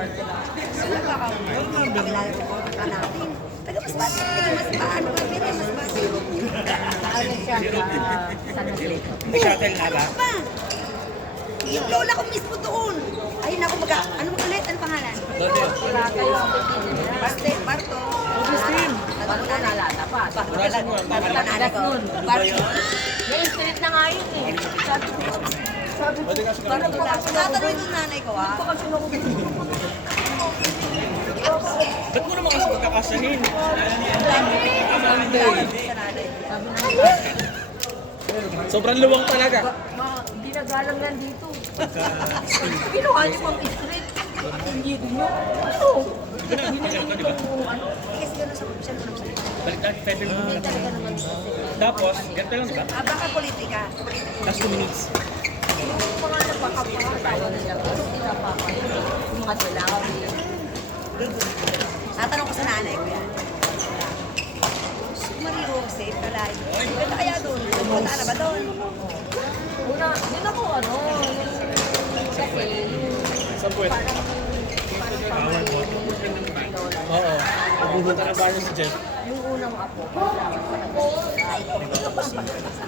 Pakilala ko ka natin. Taga-mas bati. Taga-mas paano ka? Mas bati. Ano siya sa Nagay. May shuttle na ba? Pa! Yung lola ko mismo doon. Ayun ako ano mo ulit? Ano pangalan? Wala kayo ang pagkinin niya. Baste, Barto. Augustine! Bago na nalata pa. Pangalan ko. Barto. May spirit na nga yun eh. Tatanungin ko nanay ko ah. Ba't mo naman kasi magkakasahin? Sobrang luwang talaga. Ginagalang yan dito. Ginawa niyo pang street. Hindi nyo. Ano? Kasi gano'n sa siya naman sa Balik natin federal mo muna. Tapos, ganito lang diba? baka politika. Last 2 minutes. Yung mga nagpapapakatawa na siya. Yung mga tilawi. Tatanong ko sa nanay ko yan. Marie Jose, kalay. Ganda kaya doon? Punta na ba doon? Una, din ako ano, kasi Saan po ito? parang Oo. Pupunta na ba si Jeff? yung unang apo,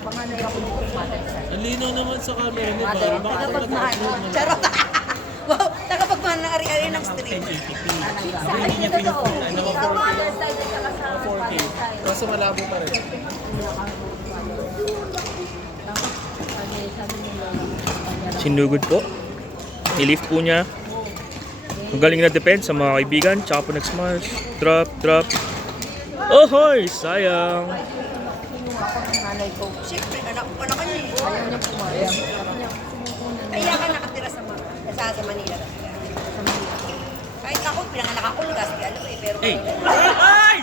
panganay ako dito, mother son. Ang linaw naman sa camera niya ba? Mother, Bakit tagapagmahal. Charot! Wow, tagapagmahal ng ari-ari ng street. 1080p? Sa akin yung totoo, sa mother side at saka sa 4K. father side. Kaso malabo pa rin. Sinugod po. I-lift po niya. Ang galing na defense sa mga kaibigan. Tsaka po nag-smash. Drop, drop. Ohoy! Sayang! Ako ng nanay ko, Siyempre, anak ko na kanya. ayaw niya pumayag. Sabi niya, sumukunan niya Kaya ka nakatira sa Manila. Kahit ako, pinanganak ako, Legazpi, ano eh, pero... Hey! Ay!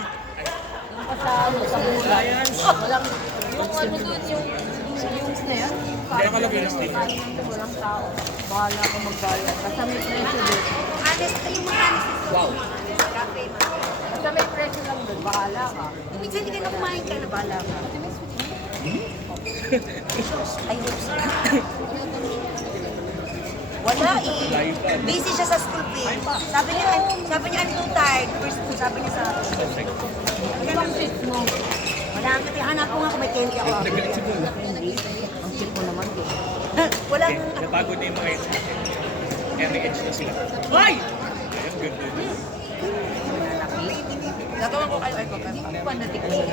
yung pasalo sa bulan. Walang, yung ano doon, yung na yan. Hindi ako lang yung stick. Walang tao. Bahala ko magbayad. Basta may presyo doon. Honest, yung mga honest. Wow. Honest cafe, mga. Basta may presyo lang doon. Bahala ka. Minsan hindi ka na kumain ka na bala ka. Ay, oops. Wala eh. Busy siya sa school fee. Sabi niya, I'm too tired. First, sabi niya sa akin. Ibang seat mo. Wala ang kati. Hanap ko nga kung may candy ako. Nagalit si Bula. Ang seat mo naman doon. Wala Eh, akong napagod na yung mga edge. Kaya may edge na sila. Ay! Ayun, good. Gagawa ko kayo ay Hindi mo ba natikman?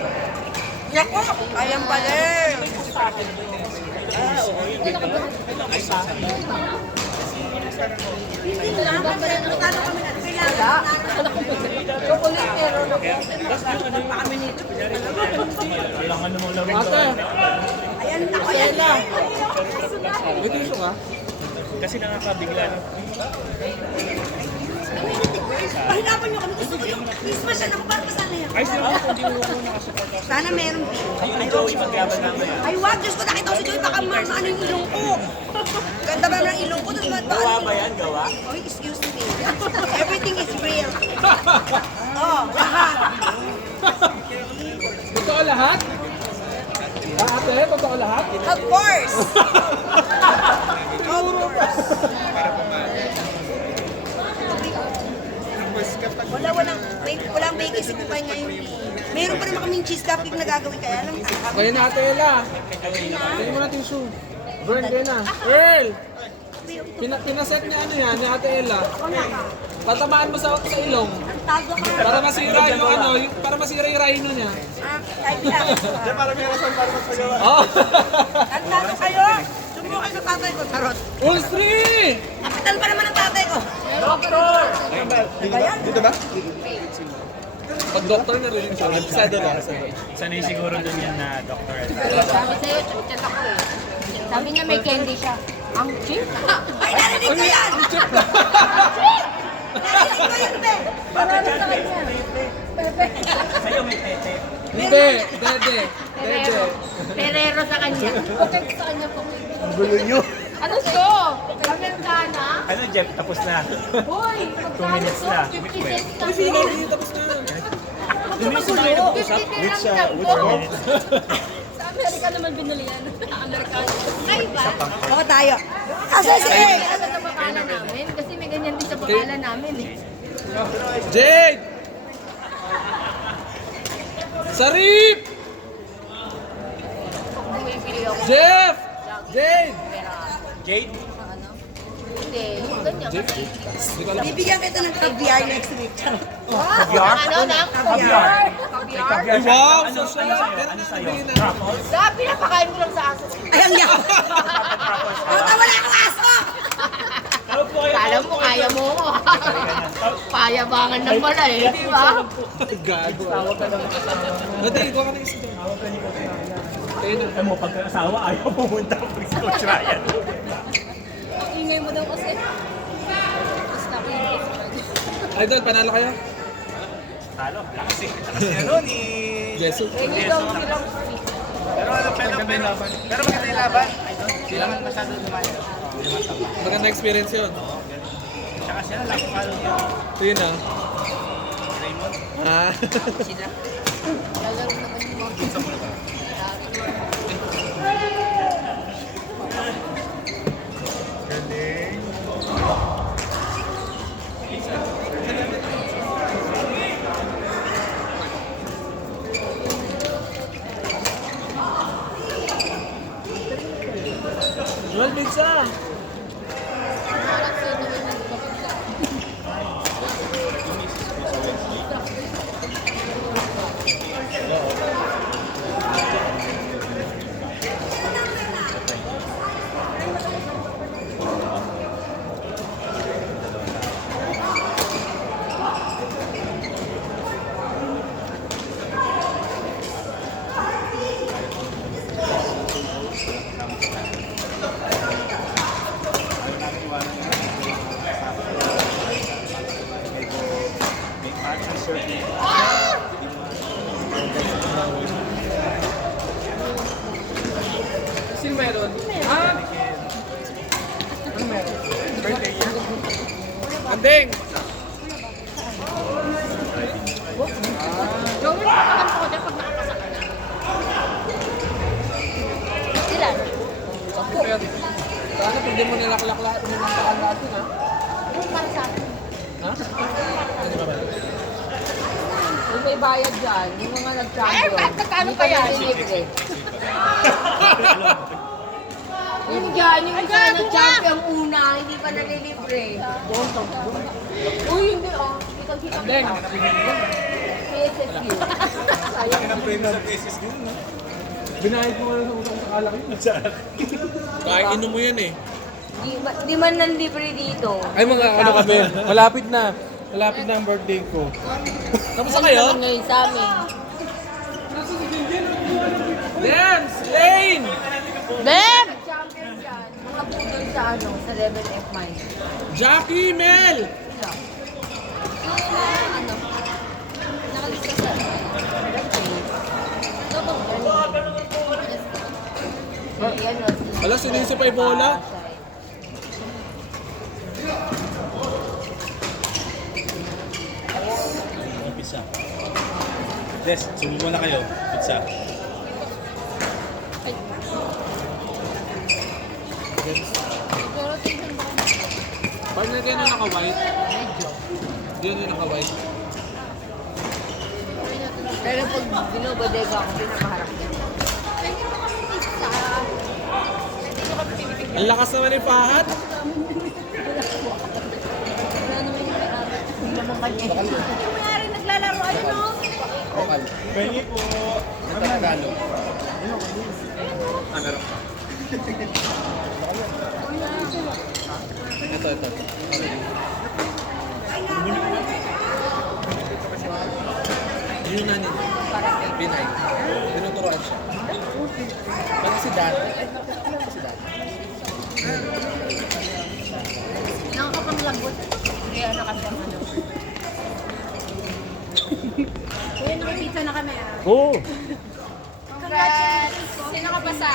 Naku! Ayang pala eh. Ah, oo, yun. Dito lang. Magkano kami na? Kailangan. Chocolate meron ako. Pa kami nito. Kailangan naman lang rin to. Ayan na. Ayan na. May tuso ka? Kasi nakakabigla na. Pahirapan niyo kami. Gusto ko yung Christmas yan ako para masana yan. Ay, sila ako, hindi mo ako nakasupport ako. Sana meron din. Ayun ni Joey maglaban namin. Ay, wag! Diyos ko, nakita ko si Joey, baka ano yung ilong ko. Ganda ba ng ilong ko? Gawa ba yan? Gawa? Oh, excuse me. Everything is real. Oh, lahat. Totoo lahat? Ate, totoo lahat? Of course! Of course. Walang vacancy po kayo ngayon. Meron pa naman kaming cheese cupcake na gagawin, kaya lang. Kaya na Ate Ella. Tingnan mo natin yung shoe. Burn kayo na. Earl! Pinaset niya ano yan, ni Ate Ella. Tatamaan mo sa ilong. Ang tago ka. Para masira yung ano, para masira yung rhino niya. Type lang. Para may rason para magpagawa. Ang tago kayo. Sumo kayo sa tatay ko, tarot. Ulstri! Kapital pa naman ang tatay ko. Dito ba? Pag doktor na rin siya, nagpisado ba? Sanay siguro dun yan na doctor. Sabi sa'yo, chat ako eh. Sabi niya may candy siya. Ang cheap? Ay, narinig ko yan! Narinig ko yun, be! Para ano sa kanya? Pepe. Hindi, dede. Perero. Perero sa kanya. Bakit sa kanya po? Gulo nyo. Ano to? Amerikana? Ano, Jeff? Tapos na. Hoy! 2 minutes na. 50 cents lang. Tapos na. Magkakagulo. 50 dirhams lang to. minutes. Sa Amerika naman binili yan. Amerikano. Ay ba? Ako tayo. Asa si Kaya sa makanan namin, kasi may may ganyan din sa pangalan namin eh. Jade! Sarip! Pag bumibili ako, Jeff! Jade! Jade? ano? Hindi, yung ganyan kasi. Hindi ko alam. Bibigyan kita ng caviar next week. Ano na? Caviar? Caviar? Ay, wow! Social yan. Pero sabihin na. Dahil pinapakain ko lang sa aso. Ay, ang yaw! Puta, wala akong aso! Kala mo, kaya mo. Payabangan ng pala eh, di ba? Gago. Madali ko ka na isa doon. Kaya na. Alam mo, pagkakasawa, ayaw pumunta pag si Coach Ryan. Ang ingay mo daw kasi. Basta Idol, panalo kayo? Talo, lakas eh. Lakas niya nun eh. Jesus. Hindi daw silang free. Pero maganda yung laban. Sila man masyado lumayan. Maganda experience yun. Tsaka sila lang, follow niya. So yun ah. Raymond. Ah. Lalaro naman yung mga Joel, pizza! Sino meron? Ah! Ano meron? Birthday niya? Andeng! Gawin mo naman ko dyan pag nakakasa ka na. Ilan? Pero, sana pag di mo nilaklak-lak, nilaklakan natin ha? Yung para sa akin. Ha? Ano ba ba? Kung may bayad dyan, yung mga nag-champion. Eh, magkakano kaya? Libre. Yung dyan, yung isa na nag-champion una, hindi pa nalilibre. Uy, hindi oh. Kitang-kitang Andeng! PSSU. Sayang. Binayad mo na sa utang sa kalaki. Kahit inom mo yan eh. Di man nanlibre dito. Ay mga ano kami, malapit na. Malapit na ang birthday ko. Tapos na kayo? Naman ngayon sa amin. Dance! Lane! Beb! Champion dyan. Mga pudol sa ano, sa level F mine. Jackie Mel! Ano? Nakalista sa Yan o. Wala, sinisipay bola. Pizza. Des, sumo muna kayo. Pizza. Pero tingnan mo. Pag na kayo naka-white, yun yung naka-white. Pero pag binobodega ako, pinakaharap niya. Pwede mo kami pizza. Ang lakas naman ni Fahad. Wala naman yung may-ari. Hindi naman kanya. Yung may-ari naglalaro, ano? Pengi po. Nagkakagalo. Ito. Yun na nito. Pinay. Tinuturoan siya. Kasi si Dante. Nakakapanglagot. Kaya nakasya ano. Kuya, nakapizza na kami ah. Oo. Congrats! Sino ka pasa?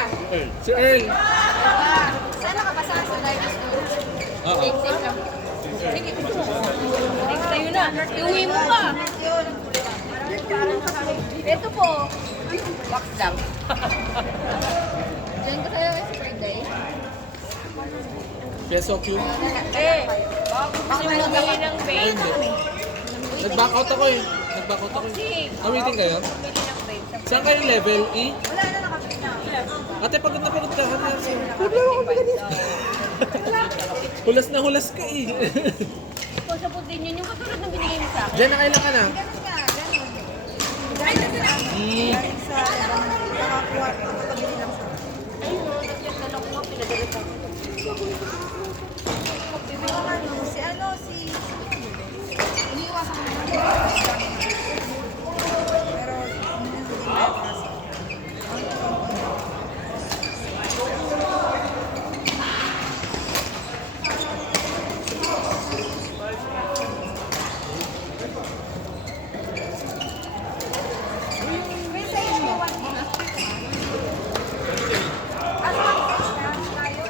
Si Earl. Saan nakapasa sa Divers School? Oo. Safe lang. Sige. Next tayo na. Iuwi mo pa. Ito po. Wax lang. Diyan ka tayo sa birthday. Peso Q. Eh, Gusto mo bumili ng vape? Nag-back out ako eh. Awitin kayo? Bumili ng vape. Saan kayong level? E? Wala na nakapit na. Ate, pagod na pagod ka. Problema ko ganito. Hulas na hulas ka eh. Ito sa puti yun, yung katulad ng binigay mo sa akin. Diyan na kailan ka na? Ganun nga, ganun. Galing sa Lebanon. Nakakuha, nakapabili lang siya. Ayun o, naglag na ako nga, pinadala ko. Si ano, si... Iniiwasan ko naman. Pero, hindi na kasi. May sa'yo mo, one mo. Ano ang tayo?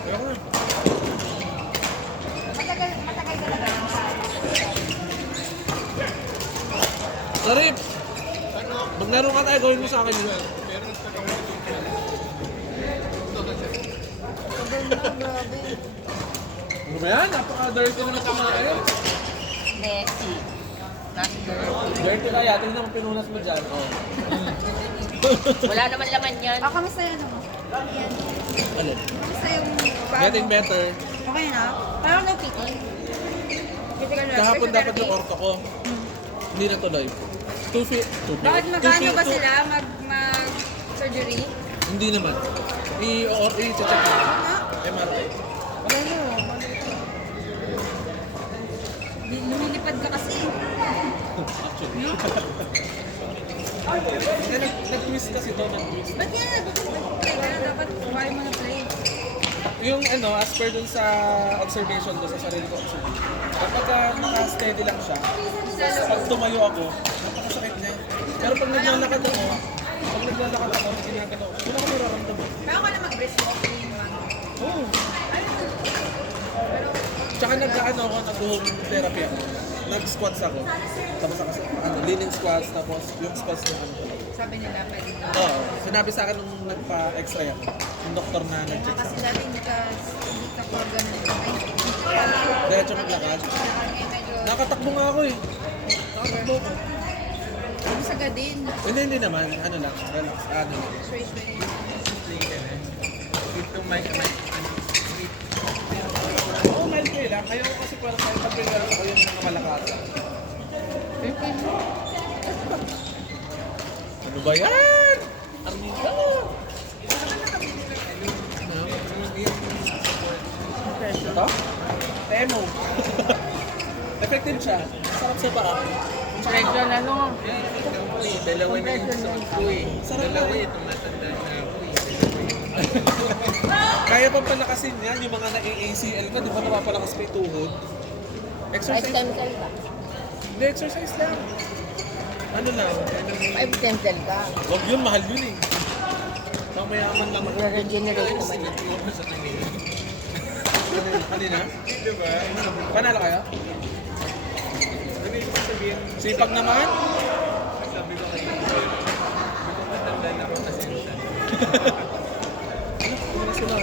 Matagal talaga lang tayo. Sarip! Maglaro ka tayo, gawin mo sa akin yun. Ano ba yan? Napaka-dirty naman kumain. Messy. Not dirty. Dirty kaya, tingnan mo pinunas mo dyan. Oh. Wala naman laman yan. Kamusta yan mo? Yan. Alin? Kamusta yung bago? Getting better. Okay na? Parang no-picky. Kahapon dapat yung orto ko. Hindi natuloy. 2 feet. Bakit magkano ba sila mag-surgery? Hindi naman. I-check ko. MRI. Wala mo. Lumilipad ka kasi. Actually. Nag-twist kasi to. Nag-twist. Ba't yan? Play ka na dapat. Kumain mo na play. Yung as per dun sa observation ko, sa sarili ko observation. Kapag naka-steady lang siya, pag tumayo ako, napakasakit niya. Pero pag naglalakad ako, ginagalaw ko, wala ko nararamdaman. Kaya ka na mag-breastfeeding. Oo. Tsaka nag-home therapy ako. Nag-squats ako. Tapos ako leaning squats, tapos yung squats na Sabi nila, pwede ka. Oo. Sinabi sa akin nung nagpa-x-ray ako, yung doktor na nag-check sa Kasi akin. dati hindi ka po ganun. Diretso maglakad. Medyo Nakatakbo nga ako eh. Nakatakbo ko. sagad din. Hindi naman. Ano lang. Relax. Ano lang. Sway-sway. Oo, mild kayo lang. Ayaw ko kasi parang kahit pag-prepare ako yung mga malakasan. Ano ba yan? Armita! Ito? Temo. Effective siya. Sarap sa paa. Medyo ano. Dalawa na yung suot ko eh. Sarap Dalawa na. eh, tumatanda na ako eh. Kaya pa palakasin yan, yung mga na-ACL ka, di ba napapalakas pa yung tuhod? Five Exercise. stem cell ka. Hindi, exercise lang. Ano lang? Five stem cell ka. Huwag yun, mahal yun eh. Pamayaman lang. Re-regenerate naman yun. Kanina? Diba? Panalo kayo? Ano yung sabihin? Sipag naman? Sabi ko kayo, matanda na ako kasi Ano sila?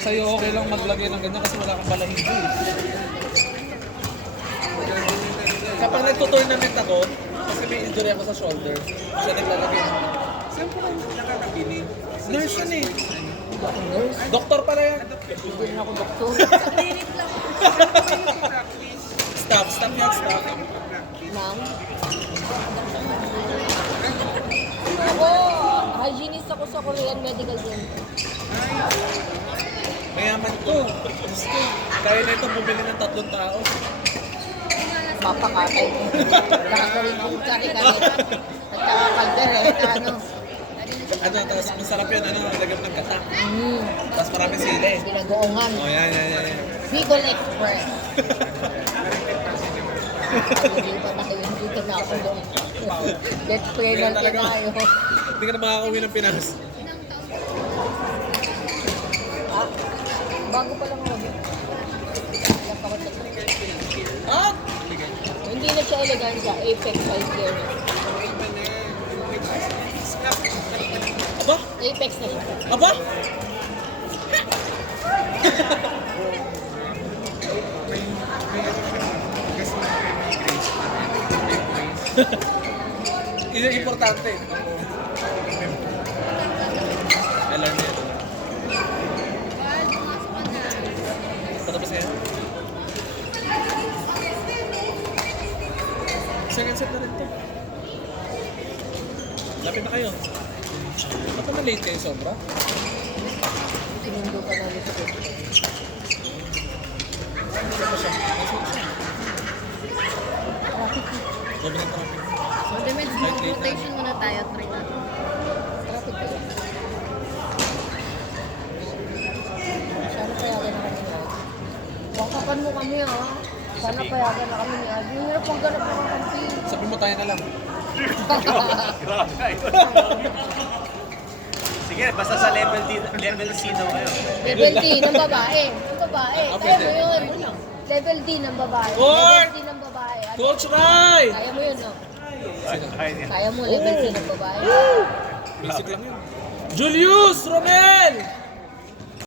Sa'yo okay lang maglagay ng ganyan kasi wala kang balahibo eh. Kapag nagtutournament ako, kasi may injury ako sa shoulder, siya naglalagay ng... saan po kayo nakakabinig? Nurse yun eh. Nurse. Doktor pala yan. Hindi rin ako doktor. Staff yan, staff. Ma'am. Ako, hygienist ako sa Korean Medical Center. Mayaman to. Diyos ko. Kaya na itong bumili ng 3 tao. Papakatay ko. Lahat ko rin kung kari-kari. At saka kaldereta, ano. Ano, tapos masarap yun, ano, lagyan ng gata. Mm, Tapos maraming sili. Ginagoongan. Oh, yan. Bicol Express. Hindi pa tayo, dito na ako doon. Let's penalty tayo. Hindi ka na makakauwi ng Pinas. Ah, bago pa lang ako. Ah! Hindi na siya elegansya, Apex size gear. Aba? Apex na siya. Aba? Yun yung importante. Alam niya. Patapos yan? Second set na rin to. Lapit na kayo. Ba't naman late kayo sobra? Sinundo ka na nito. Sobrang traffic. Mag-damage rotation muna tayo. Try natin. Traffic kayo. Sana payagan na kami na. Bakakan mo kami ha. Sana payagan na kami ni Adi. Yung hirap magganap ng kampi. Sabi mo tayo na lang. Sige, basta sa level C daw kayo. Level D ng babae. Ng babae. Kaya mo yun. Level D ng babae. Oy! Level D ng babae. Ano? Coach Rai! Kaya mo yun, no? Ay, Kaya mo level D ng babae. Basic lang yun. Julius Romel!